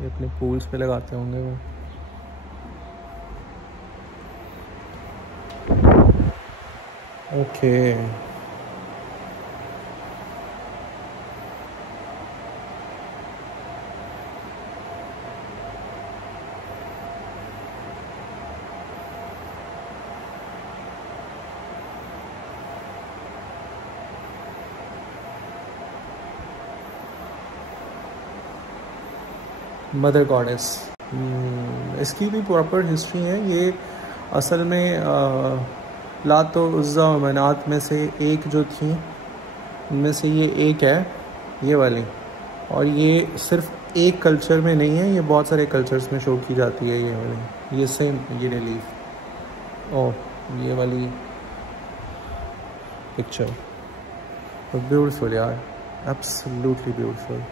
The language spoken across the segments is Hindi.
ये अपने पूल्स पे लगाते होंगे वो। ओके मदर गॉडेस, इसकी भी प्रॉपर हिस्ट्री है। ये असल में लात और उज़्ज़ा और मनात में से एक जो थी, उनमें से ये एक है, ये वाली। और ये सिर्फ एक कल्चर में नहीं है, ये बहुत सारे कल्चर्स में शो की जाती है ये वाली। ये सेम ये रिलीफ और ये वाली पिक्चर ब्यूटीफुल यार, एब्सोल्युटली ब्यूटीफुल।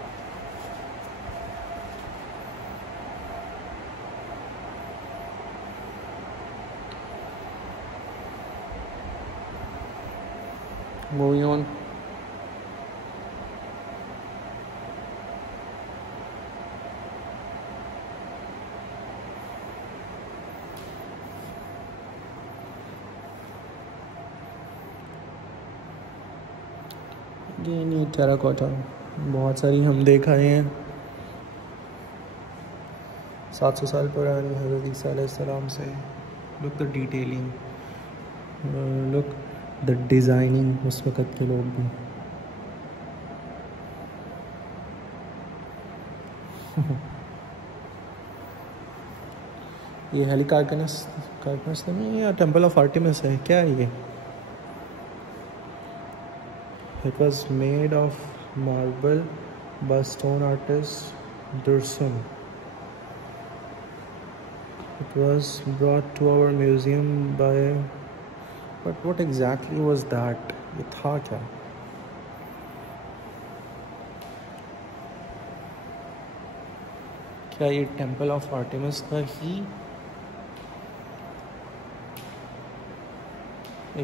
Moving on. ये टेराकोटा बहुत सारी हम देख आए हैं, 700 साल पुरानी हज़रत ईसा अलैहिस्सलाम से। Look the detailing, look the designing उस वक़्त के लोग भी। ये हेलिकार्कनस कार्कनस नहीं, या टेम्पल ऑफ आर्टेमिस है क्या ये? It was made of marble by stone artist Dursun. It was brought to our museum by, but what exactly was that? ये था क्या? क्या ये टेम्पल ऑफ आर्टेमिस का ही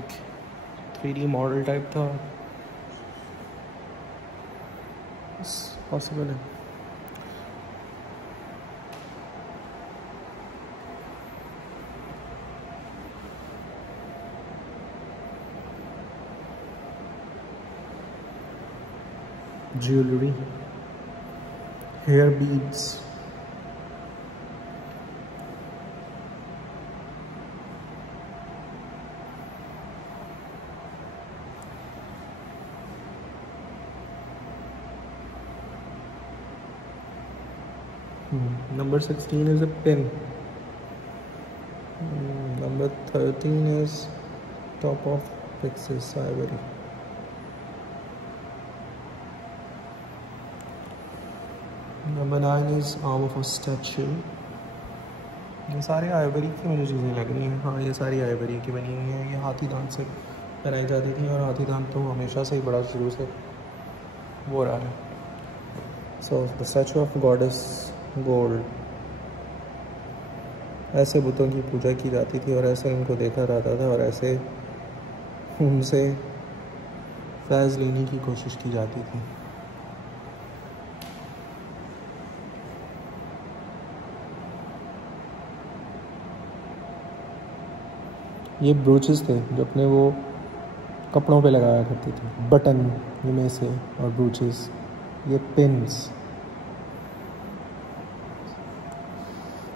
एक 3D मॉडल टाइप था? पॉसिबल है। Jewellery, hair beads, Number 16 is a pin. Number 13 is top of Pyxis ivory. Number 9 is arm of a statue. ये सारे आइवरी की मुझे चीज़ें लग रही हैं। हाँ, ये सारी आइवरी की बनी हुई हैं। ये हाथी दांत से बनाई जाती थी, और हाथी दांत तो हमेशा से ही बड़ा शुरू से वो रहा है। So the statue of goddess gold. ऐसे बुतों की पूजा की जाती थी, और ऐसे उनको देखा जाता था, और ऐसे उनसे फैज़ लेने की कोशिश की जाती थी। ये ब्रूचेस थे जो अपने वो कपड़ों पे लगाया करती थी, बटन इनमें से, और ब्रूचेस। ये पिन्स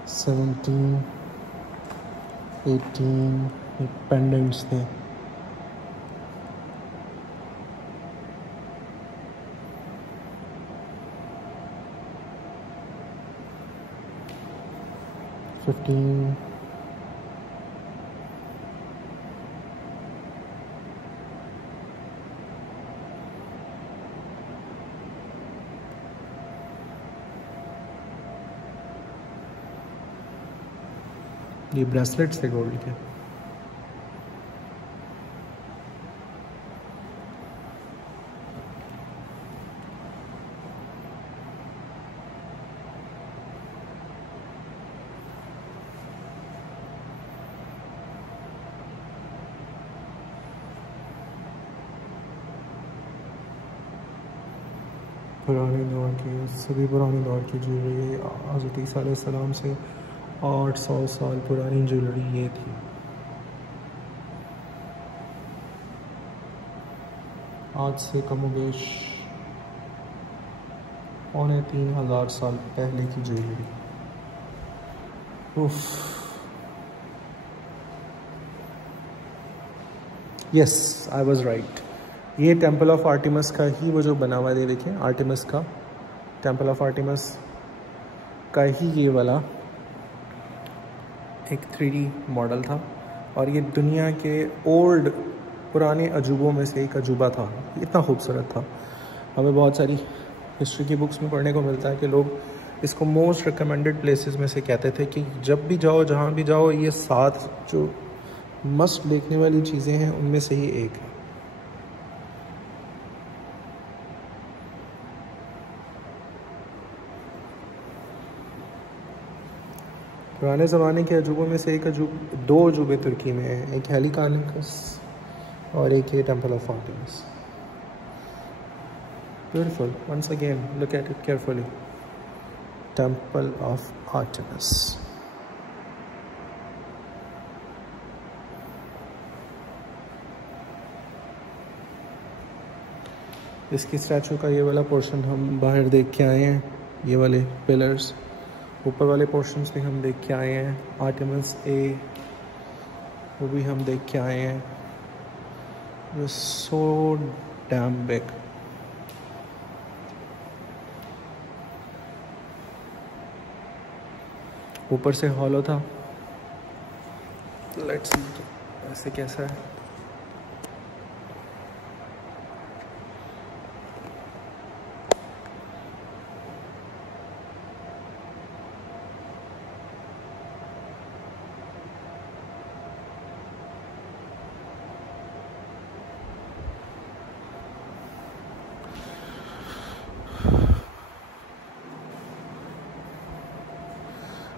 17, 18 पेंडेंट्स थे। फिफ्टीन, ये ब्रेसलेट्स थे गोल्ड के। पुराने दौर की, सभी पुराने दौर की ज्वेलरी, हज़रत ईसा अलैहिस्सलाम से 800 साल पुरानी ज्वेलरी ये थी। आज से कमोबेश 3,500 साल पहले की ज्वेलरी। उफ, यस आई वाज राइट। ये टेम्पल ऑफ आर्टिमस का ही वो जो बना हुआ है, देखिए आर्टिमस का, टेम्पल ऑफ आर्टिमस का ही ये वाला एक 3D मॉडल था। और ये दुनिया के ओल्ड पुराने अजूबों में से एक अजूबा था। इतना खूबसूरत था। हमें बहुत सारी हिस्ट्री की बुक्स में पढ़ने को मिलता है कि लोग इसको मोस्ट रिकमेंडेड प्लेसेस में से कहते थे कि जब भी जाओ, जहाँ भी जाओ, ये 7 जो मस्ट देखने वाली चीज़ें हैं उनमें से ही एक है। पुराने ज़माने के अजूबों में से एक दो अजूबे तुर्की में हैं, एक हेलिकार्नाकस और एक ये temple of Artemis. Beautiful, once again look at it carefully, temple of Artemis. इसकी स्टैचू का ये वाला पोर्शन हम बाहर देख के आए हैं, ये वाले पिलर्स, ऊपर वाले पोर्शंस भी हम देख के आए हैं। आर्टेमिस ए वो भी हम देख के आए हैं। So damn big. ऊपर से हॉलो था। लेट्स सी ऐसे कैसा है।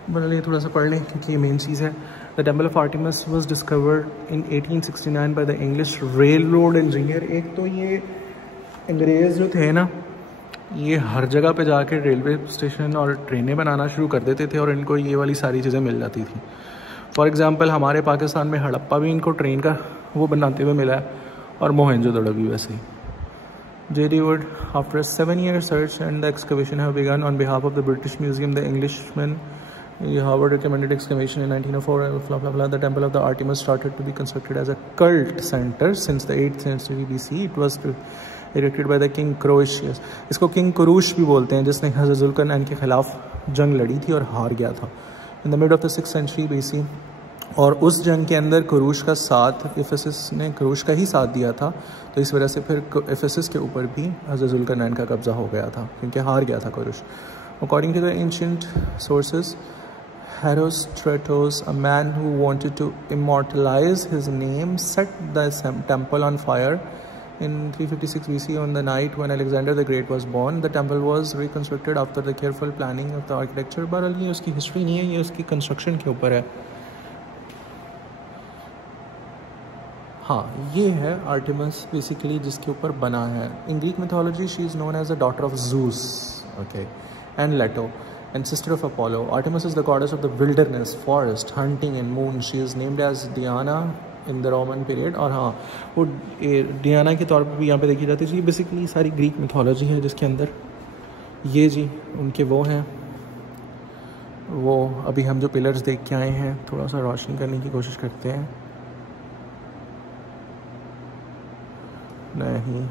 बना लिए थोड़ा सा पढ़ लें क्योंकि ये मेन चीज़ है। The temple of Artemis was discovered in 1869 by the English rail road engineer. एक तो ये अंग्रेज़ जो थे ना, ये हर जगह पे जाके रेलवे स्टेशन और ट्रेनें बनाना शुरू कर देते थे और इनको ये वाली सारी चीज़ें मिल जाती थी। फॉर एग्ज़ाम्पल हमारे पाकिस्तान में हड़प्पा भी इनको ट्रेन का वो बनाते हुए मिला है, और मोहनजोदड़ो भी वैसे ही। J.D. Wood, after a 7-year search and the excavation have begun on behalf of the British Museum, the Englishman Howard recommended excavation in 1904. Blah, blah, blah. The temple of the Artemis started to be constructed as a cult center since the 8th century BC. It was erected by the King Croesus. इसको King Kurush भी बोलते हैं, जिसने हज़रत जुल्करनैन के खिलाफ जंग लड़ी थी और हार गया था in the mid of the 6th century BC. और उस जंग के अंदर कुरूश का साथ, इफेसस ने कुरूश का ही साथ दिया था, तो इस वजह से फिर इफेसस के ऊपर भी हज़रत जुल्करनैन का कब्ज़ा हो गया था क्योंकि हार गया था कुरूश। According to the ancient sources, Herostratus, a man who wanted to immortalize his name, set the temple on fire in 356 BC on the night when Alexander the Great was born. The temple was reconstructed after the careful planning of the architecture. बहरहाल ये उसकी हिस्ट्री नहीं है, ये उसकी कंस्ट्रक्शन के ऊपर है। हाँ, ये है आर्टेमिस बेसिकली जिसके ऊपर बना है। In Greek mythology she is known as a daughter of Zeus, okay, and Leto, and sister of Apollo. Artemis is the goddess of the wilderness, forest, hunting and moon. She is named as Diana in the Roman period. और हाँ, वो डियाना के तौर पर भी यहाँ पे देखी जाती है। ये बेसिकली सारी ग्रीक मिथोलॉजी है जिसके अंदर ये जी उनके वो हैं। वो अभी हम जो पिलर्स देख के आए हैं, थोड़ा सा रोशनी करने की कोशिश करते हैं। नहीं,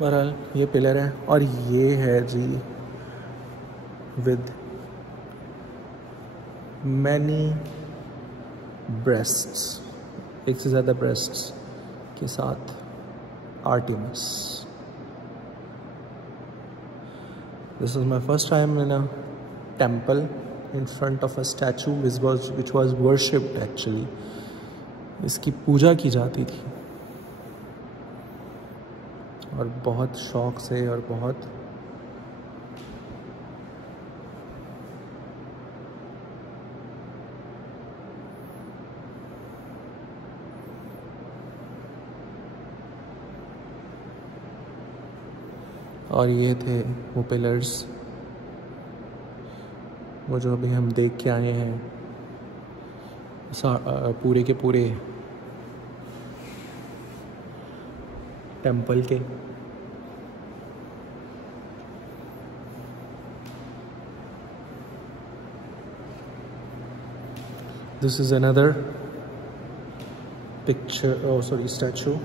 बहरहाल ये पिलर है और ये है जी विद मैनी ब्रेस्ट्स, एक से ज़्यादा ब्रेस्ट्स के साथ Artemis. This is my first time in a temple in front of a statue which was worshipped actually. इसकी पूजा की जाती थी और बहुत शौक से और बहुत और ये थे वो पिलर्स, वो जो अभी हम देख के आए हैं पूरे के पूरे टेंपल के। This is another picture, oh sorry, statue,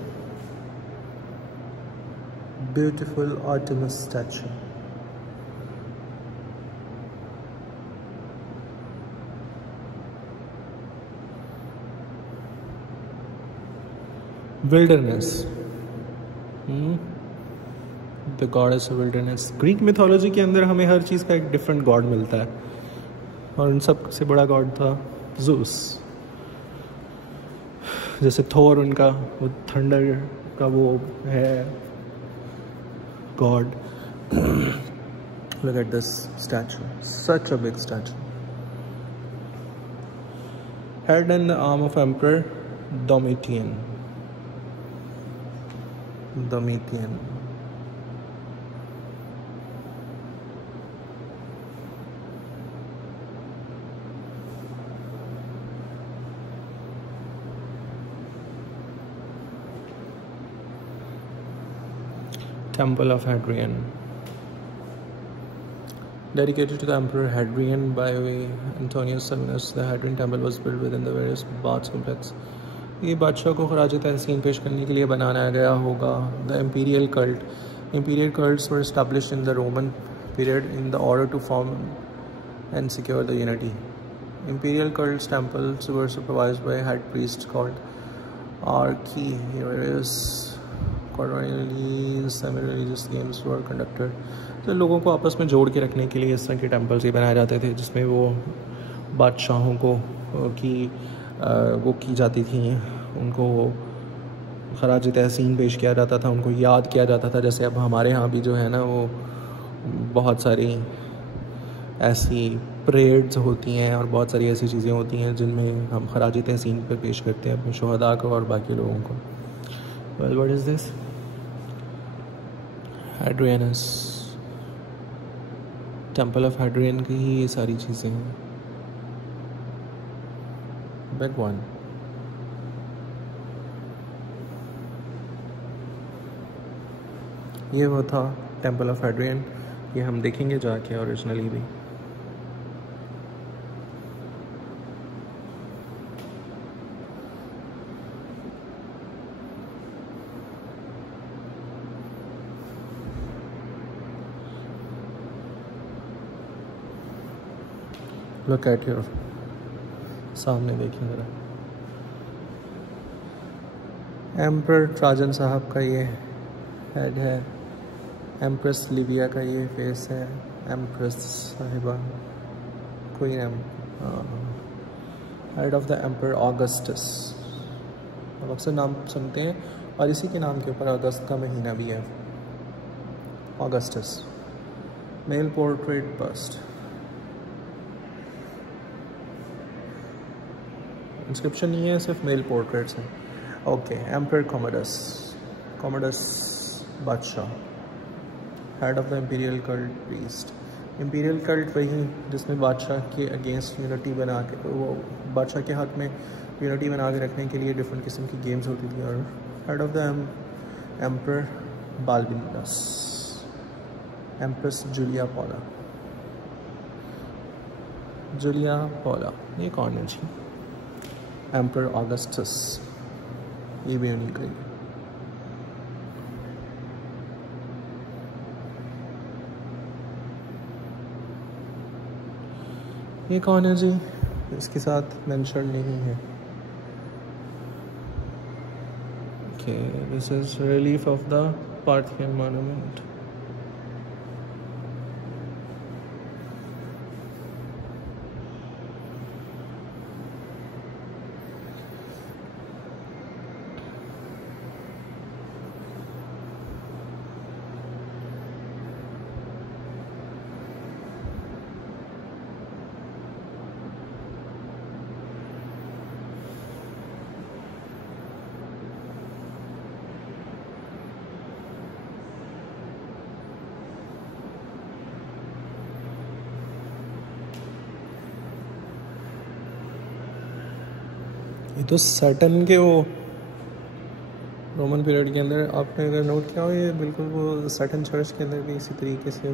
beautiful Artemis statue. Wilderness, the goddess of wilderness. Greek mythology के अंदर हमें हर चीज़ का एक डिफरेंट गॉड मिलता है, और उन सब से बड़ा गॉड था ज़ूस। जैसे थोर उनका वो थंडर का वो है God. Look at this statue, such a big statue. Head and the arm of Emperor Domitian. Temple of Hadrian. Dedicated to the Emperor Hadrian by Antonius Severus, the Hadrian Temple was built within the various baths complex. ये बादशाह को खराज तहसीन पेश करने के लिए बनाया गया होगा। The imperial cults were established in the Roman period in the order to form and secure the unity. Imperial cults temples were supervised by head priests called archieres. Quarterly semi-religious games were conducted. तो लोगों को आपस में जोड़ के रखने के लिए इस तरह के टेम्पल्स ही बनाए जाते थे, जिसमें वो बादशाहों को वो की जाती थी, उनको खराज तहसीन पेश किया जाता था, उनको याद किया जाता था। जैसे अब हमारे यहाँ भी जो है ना, वो बहुत सारी ऐसी परेड्स होती हैं और बहुत सारी ऐसी चीज़ें होती हैं जिनमें हम खराज तहसीन पे पेश करते हैं अपने शुहदा को और बाकी लोगों को। Well, what is this? Hadrianus, temple of Hadrian की ही ये सारी चीज़ें हैं। Big one. ये वो था टेम्पल ऑफ हाड्रियन, ये हम देखेंगे जाके ओरिजिनली भी। लुक एट योर सामने देखिए ज़रा, एम्पर ट्राजन साहब का ये हेड है, एम्प्रेस लिविया का ये फेस है, एम्प्रेस साहिबा queen head of the emperor Augustus. अब अक्सर नाम सुनते हैं और इसी के नाम के ऊपर अगस्त का महीना भी है, Augustus. Male portrait bust, inscription नहीं है, सिर्फ मेल पोर्ट्रेट्स हैं। ओके, एम्पर कॉमोडस बादशाह, head of the imperial cult priest. Imperial cult वही जिसमें बादशाह के अगेंस्ट यूनिटी बना के, वो बादशाह के हक में यूनिटी बना के रखने के लिए डिफरेंट किस्म की गेम्स होती थी। और head of the emperor Balbinus, empress Julia Paula, ये कौन है जी? एम्पर ऑगस्टस, ये भी उन्हीं का ही। ये कौन है जी? इसके साथ मेंशन नहीं है। Okay, this is relief of the Parthian monument. ये तो सैटर्न के वो रोमन पीरियड के अंदर आपने अगर नोट किया हो, ये बिल्कुल वो सैटर्न चर्च के अंदर भी इसी तरीके से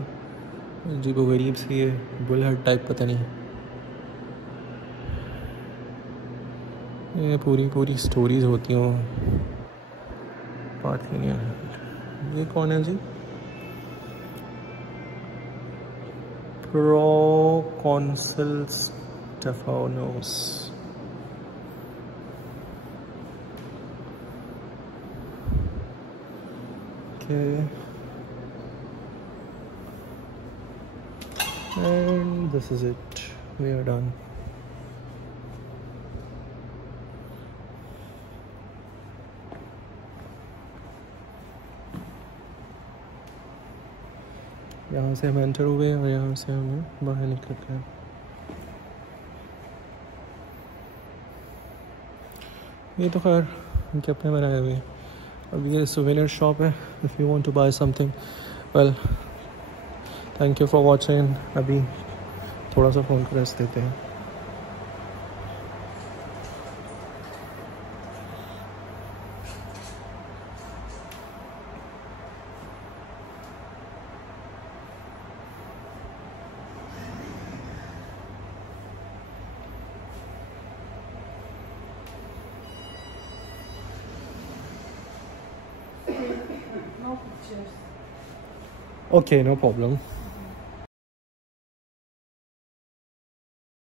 अजीब गरीब सी ये बुलहट टाइप, पता नहीं ये पूरी स्टोरीज होती हों, बात ही नहीं है। ये कौन है जी? प्रोकॉन्सल Stefanos. Okay. And this is it. We are done. यहाँ से हम एंटर हुए और यहाँ से हमें बाहर निकल गए। ये तो खैर इनके अपने बनाए हुए। अब ये souvenir shop है। If you want to buy something, well, thank you for watching। अभी थोड़ा सा फ़ोन को रेस्ट देते हैं। No pictures. Okay, no problem.